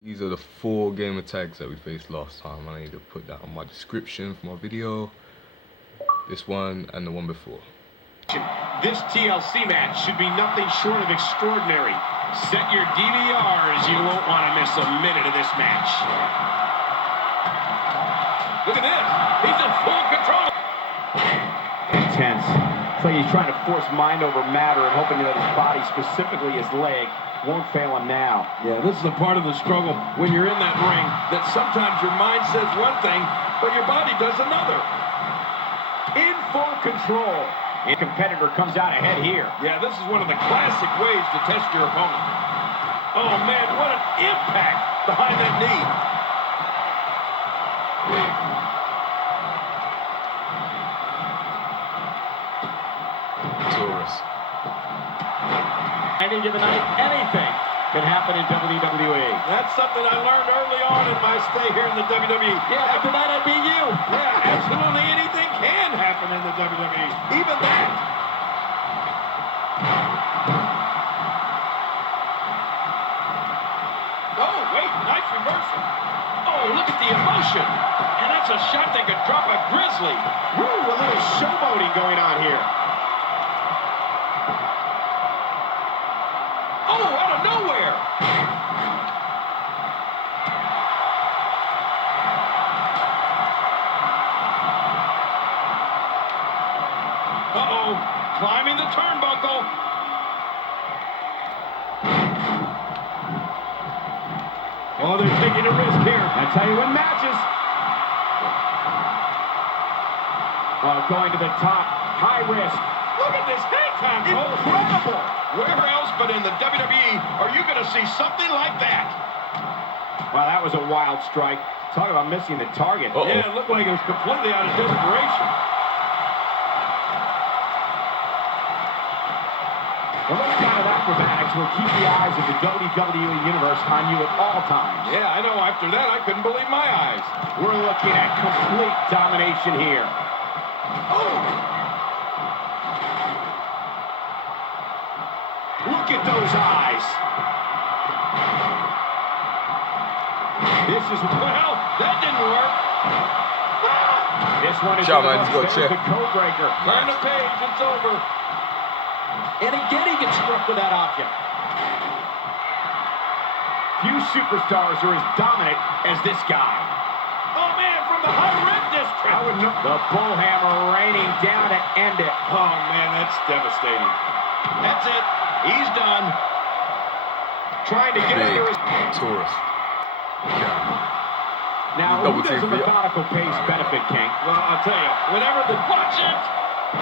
These are the 4 gamer tags that we faced last time. I need to put that on my description for my video. This one and the one before. This TLC match should be nothing short of extraordinary. Set your DVRs, you won't want to miss a minute of this match. Look at this, he's in full control. Intense. It's like he's trying to force mind over matter and hoping that his body, specifically his leg, won't fail him now. Yeah, this is a part of the struggle when you're in that ring, that sometimes your mind says one thing, but your body does another. In full control. The competitor comes out ahead here. Yeah, this is one of the classic ways to test your opponent. Oh, man, what an impact behind that knee. Taurus. Ending of the night, anything can happen in WWE. That's something I learned early on in my stay here in the WWE. Yeah, after that I'd be you. Yeah, absolutely anything can happen in the WWE. Even that. Oh, wait, nice reversal. Oh, look at the emotion. And that's a shot that could drop a grizzly. Woo, a little showboating going on here. Oh, out of nowhere. Uh-oh, climbing the turnbuckle. Oh, they're taking a risk here. That's how you win matches. Oh, going to the top, high risk. Look at this hang time. Incredible. Where else but in the WWE are you going to see something like that? Wow, that was a wild strike. Talk about missing the target. Yeah, it looked like it was completely out of desperation. Well, those kind of acrobatics will keep the eyes of the WWE Universe on you at all times. Yeah, I know. After that, I couldn't believe my eyes. We're looking at complete domination here. Oh! Look at those eyes. This is, well, that didn't work. This one is the code breaker. Turn the page, it's over. And again, he gets struck with that object. Few superstars are as dominant as this guy. Oh, man, from the high red district. I would know. The bullhammer raining down to end it. Oh, man, that's devastating. That's it. He's done. Trying to get under his... Taurus. Now, who does a methodical pace benefit, King? Well, I'll tell you, whenever the... Watch it!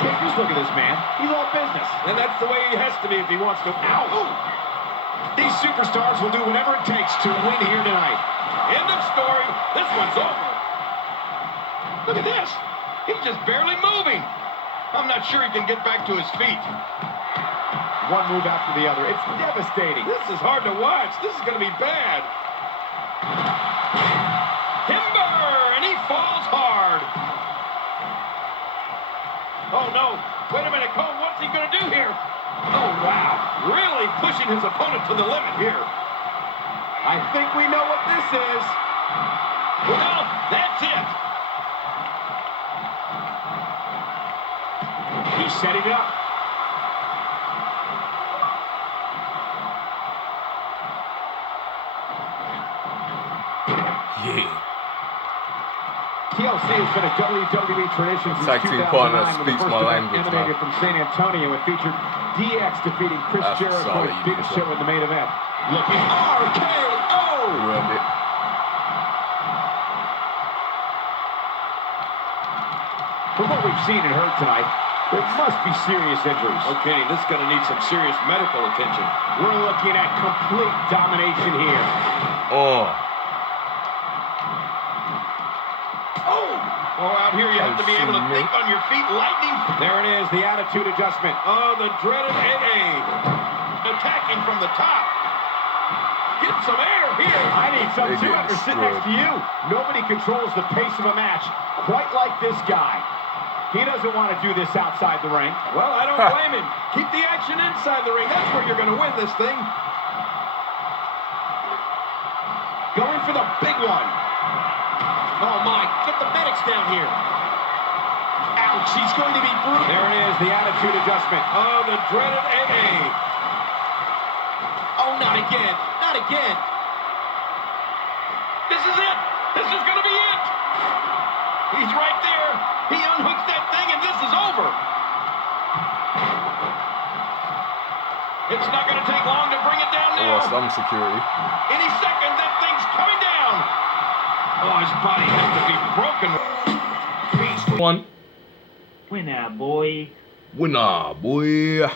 King, just look at this man. He's all business. And that's the way he has to be if he wants to... Ow! Ooh. These superstars will do whatever it takes to win here tonight. End of story. This one's over. Look at this. He's just barely moving. I'm not sure he can get back to his feet. One move after the other. It's devastating. This is hard to watch. This is going to be bad. Timber! And he falls hard. Oh, no. Wait a minute, Cole. What's he going to do here? Oh, wow. Really pushing his opponent to the limit here. I think we know what this is. Well, that's it. He's setting it up. Yeah. TLC has been a WWE tradition since Tag team partner 2009 when the speaks first my event language, emanated man. from San Antonio and featured DX defeating Chris That's Jericho's solid, Big you Show did in the main event. Looking RKO. Ruined it. From what we've seen and heard tonight, there must be serious injuries. Okay, this is going to need some serious medical attention. We're looking at complete domination here. Oh. Oh, out here you have to be able to think on your feet. Lightning. There it is, the attitude adjustment. Oh, the dreaded AA. Attacking from the top. Get some air here. I need some too after sitting next to you. Nobody controls the pace of a match quite like this guy. He doesn't want to do this outside the ring. Well, I don't blame him. Keep the action inside the ring. That's where you're going to win this thing. Going for the big one. Oh my, get the medics down here. Ouch, he's going to be brutal. There it is, the attitude adjustment. Oh, the dreaded AA. Oh, not again, not again. This is it. This is going to be it. He's right there. He unhooks that thing, and this is over. It's not going to take long to bring it down now. Oh, some security. Any second, that thing's coming down. Oh, his body has to be broken. One. Winner, boy. Winner, boy.